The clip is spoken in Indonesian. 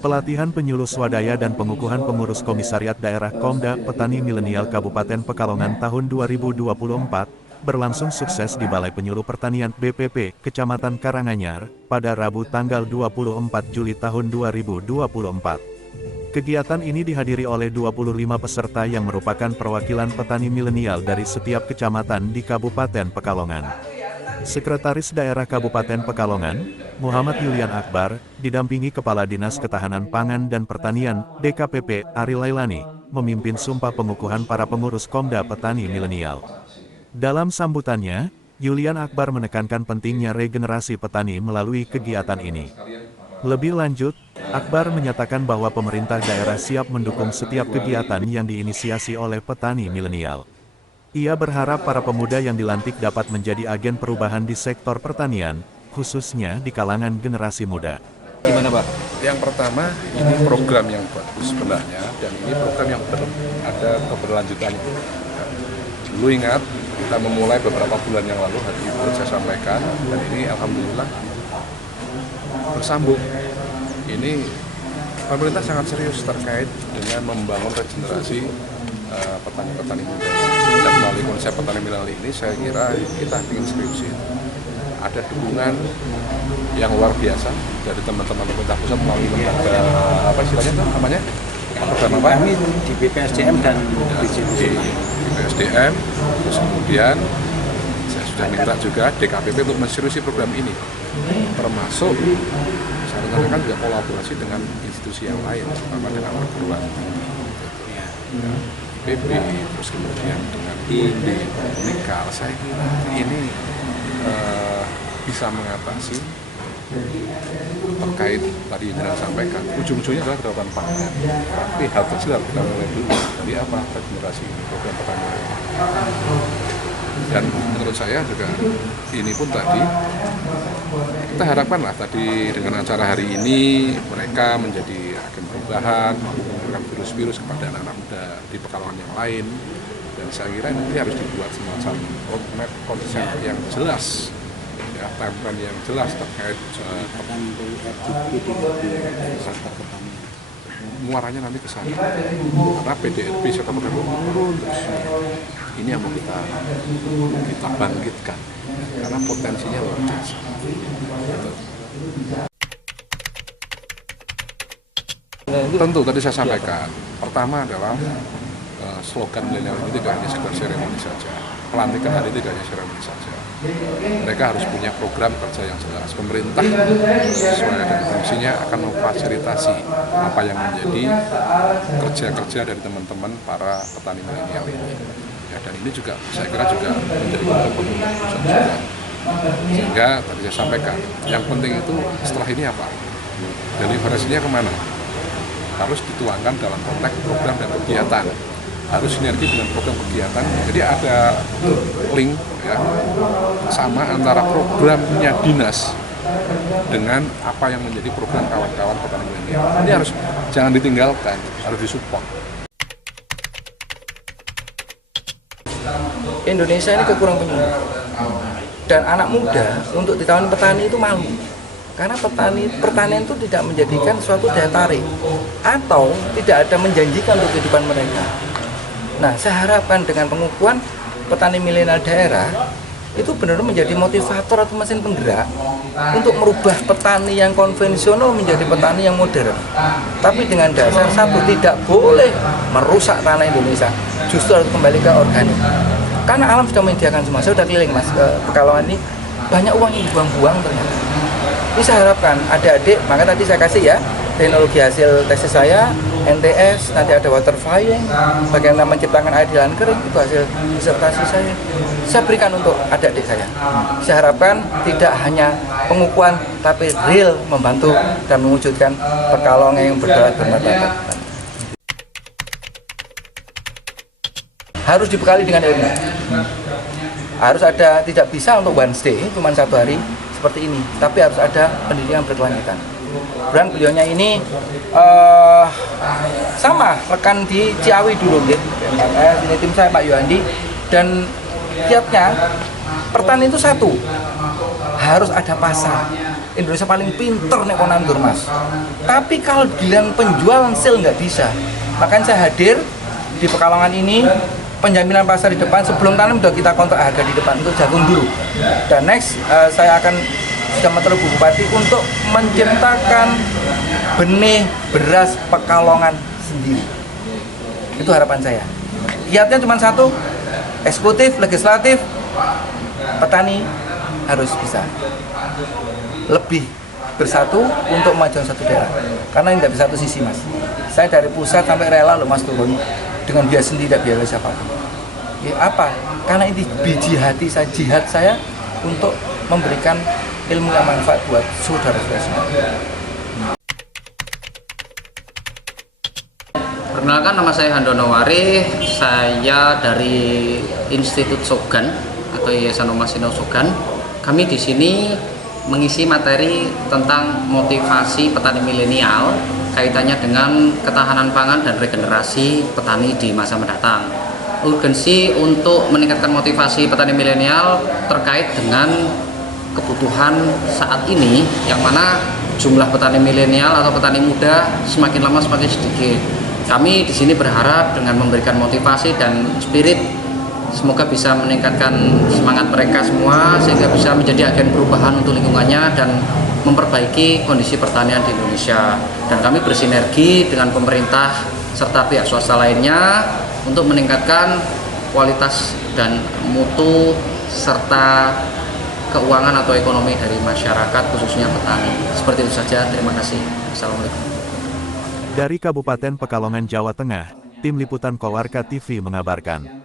Pelatihan penyuluh swadaya dan pengukuhan pengurus Komisariat Daerah Komda Petani Milenial Kabupaten Pekalongan tahun 2024 berlangsung sukses di Balai Penyuluh Pertanian BPP Kecamatan Karanganyar pada Rabu tanggal 24 Juli tahun 2024. Kegiatan ini dihadiri oleh 25 peserta yang merupakan perwakilan petani milenial dari setiap kecamatan di Kabupaten Pekalongan. Sekretaris Daerah Kabupaten Pekalongan, Muhammad Yulian Akbar, didampingi Kepala Dinas Ketahanan Pangan dan Pertanian, DKPP, Ari Lailani, memimpin sumpah pengukuhan para pengurus Komda Petani Milenial. Dalam sambutannya, Yulian Akbar menekankan pentingnya regenerasi petani melalui kegiatan ini. Lebih lanjut, Akbar menyatakan bahwa pemerintah daerah siap mendukung setiap kegiatan yang diinisiasi oleh petani milenial. Ia berharap para pemuda yang dilantik dapat menjadi agen perubahan di sektor pertanian, khususnya di kalangan generasi muda. Gimana Pak? Yang pertama, ini program yang bagus sebenarnya, dan ini program yang ada keberlanjutannya. Dulu ingat, kita memulai beberapa bulan yang lalu, hari ini saya sampaikan, dan ini alhamdulillah bersambung. Ini pemerintah sangat serius terkait dengan membangun regenerasi petani-petani muda. Dan melalui konsep petani milenial ini, saya kira kita ingin seriusin. Ada dukungan yang luar biasa dari teman-teman pemerintah pusat melalui lembaga apa istilahnya itu namanya? Program apa? Kami di BPSDM dan di BPSDM, terus kemudian saya sudah minta juga DKPP untuk menseriusi program ini, termasuk saya rencanakan juga kolaborasi dengan institusi yang lain, terutama dengan perguruan PP, terus kemudian dengan Unikal. Saya kira ini bisa mengatasi terkait tadi yang saya sampaikan, ujung-ujungnya adalah kedaulatan pangan. Tapi hal kecil harus kita mulai dulu. Jadi apa regenerasi ini, program pertanian. Dan menurut saya juga ini pun tadi kita harapkanlah tadi dengan acara hari ini mereka menjadi agen perubahan, memberikan virus-virus kepada anak-anak muda di Pekalongan yang lain. Dan saya kira ini harus dibuat semacam roadmap konsep yang jelas, ya, timeline yang jelas terkait muaranya nanti ke sana. Karena PDRB serta program menurun terus. Ini yang mau kita bangkitkan karena potensinya luar biasa. Tentu tadi saya sampaikan, pertama adalah slogan milenial ini tidak hanya sekedar seremoni saja, pelantikan hari tidak hanya seremoni saja. Mereka harus punya program kerja yang jelas. Pemerintah sesuai dengan fungsinya akan memfasilitasi apa yang menjadi kerja-kerja dari teman-teman para petani milenial ini. Ya, dan ini juga saya kira juga menjadi komitmen pusat juga. Sehingga tadi saya sampaikan, yang penting itu setelah ini apa? Deliverasinya kemana? Harus dituangkan dalam konteks program dan kegiatan. Harus sinergi dengan program kegiatan. Jadi ada link ya, sama antara programnya dinas dengan apa yang menjadi program kawan-kawan petani milenial. Ini harus jangan ditinggalkan, harus disupport. Indonesia ini kekurang penyuluh. Dan anak muda untuk di tahun petani itu malu. Karena pertanian itu tidak menjadikan suatu daya tarik atau tidak ada menjanjikan untuk kehidupan mereka. Nah, saya harapkan dengan pengukuhan petani milenial daerah itu benar-benar menjadi motivator atau mesin penggerak untuk merubah petani yang konvensional menjadi petani yang modern. Tapi dengan dasar satu, tidak boleh merusak tanah Indonesia, justru harus kembali ke organik. Karena alam sudah menyediakan semua. Saya sudah keliling Mas ke Pekalongan ini, banyak uang yang dibuang-buang ternyata. Ini saya harapkan adik-adik, maka tadi saya kasih ya teknologi hasil tesis saya, NTS, nanti ada water flying, bagaimana menciptakan air di lahan kering, itu hasil disertasi saya. Saya berikan untuk adik-adik saya. Saya harapkan tidak hanya pengukuhan, tapi real membantu dan mewujudkan Pekalongan yang berdaulat bermartabat. Harus dibekali dengan ilmu. Harus ada, tidak bisa untuk one stay, cuma satu hari seperti ini, tapi harus ada pendidikan berkelanjutan. Kemudian beliaunya ini sama rekan di Ciawi dulu, ini tim saya Pak Yohandi, dan kiatnya pertanian itu satu, harus ada pasar. Indonesia paling pinter nek kon nandur mas. Tapi kalau giliran penjualan sale nggak bisa. Makanya saya hadir di Pekalongan ini, penjaminan pasar di depan. Sebelum tanam sudah kita kontrak harga di depan untuk jagung dulu. Dan next saya akan sudah menteru Bu Bupati untuk menciptakan benih beras Pekalongan sendiri. Itu harapan saya. Kiatnya cuma satu, eksekutif, legislatif, petani harus bisa lebih bersatu untuk memajukan satu daerah. Karena ini tidak bisa satu sisi mas. Saya dari pusat sampai rela loh mas turun dengan biaya sendiri, tidak biaya siapapun. Ya, apa? Karena ini biji hati saya, jihad saya untuk memberikan ilmu yang manfaat buat saudara-saudara semua. Perkenalkan, nama saya Handono Warih, saya dari Institut Sogan atau Yayasan Omasino Sogan. Kami di sini mengisi materi tentang motivasi petani milenial kaitannya dengan ketahanan pangan dan regenerasi petani di masa mendatang. Urgensi untuk meningkatkan motivasi petani milenial terkait dengan kebutuhan saat ini, yang mana jumlah petani milenial atau petani muda semakin lama semakin sedikit. Kami di sini berharap dengan memberikan motivasi dan spirit, semoga bisa meningkatkan semangat mereka semua sehingga bisa menjadi agen perubahan untuk lingkungannya dan memperbaiki kondisi pertanian di Indonesia. Dan kami bersinergi dengan pemerintah serta pihak swasta lainnya untuk meningkatkan kualitas dan mutu serta keuangan atau ekonomi dari masyarakat, khususnya petani. Seperti itu saja, terima kasih. Assalamualaikum. Dari Kabupaten Pekalongan, Jawa Tengah, Tim Liputan Kowarka TV mengabarkan.